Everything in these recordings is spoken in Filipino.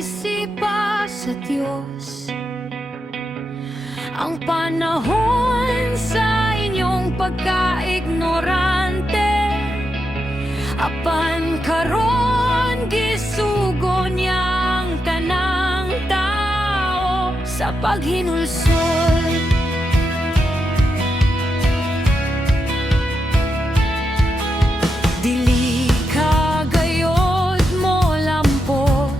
sumisipa sa Diyos. Ang panahon sa inyong pagka-ignorante, apan karon gisugo niyang tanang tao sa paghinulsol. Dili ka gayod mo lampos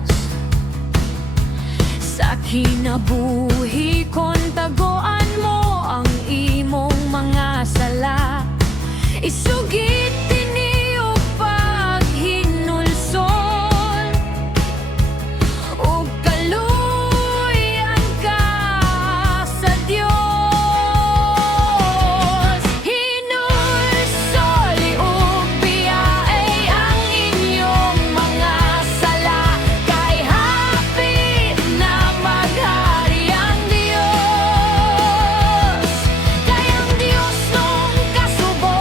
sa kinabuhi kon tagoan mo ang imong mga sala. Isugid dinhi og paghinulsol ug kaluyan ka sa Dios. Hinulsol ug biyahe ang inyong mga sala, kay hapit na maghari ang Dios. Kay ang Dios nung kasubo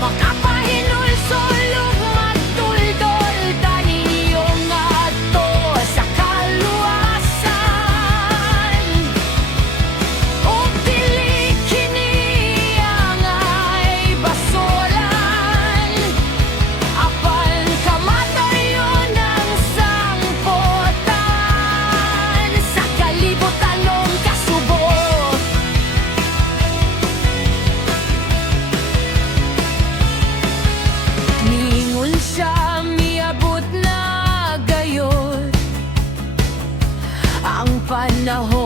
makapahinulsol ug magtuldol taninyo ngadto sa kaluwasan. Ug dili kini angay basolan, apan kamatayon ang sangpotan sa kalibutan nung kasubo. Ningon siya miabot na gayon ang panahon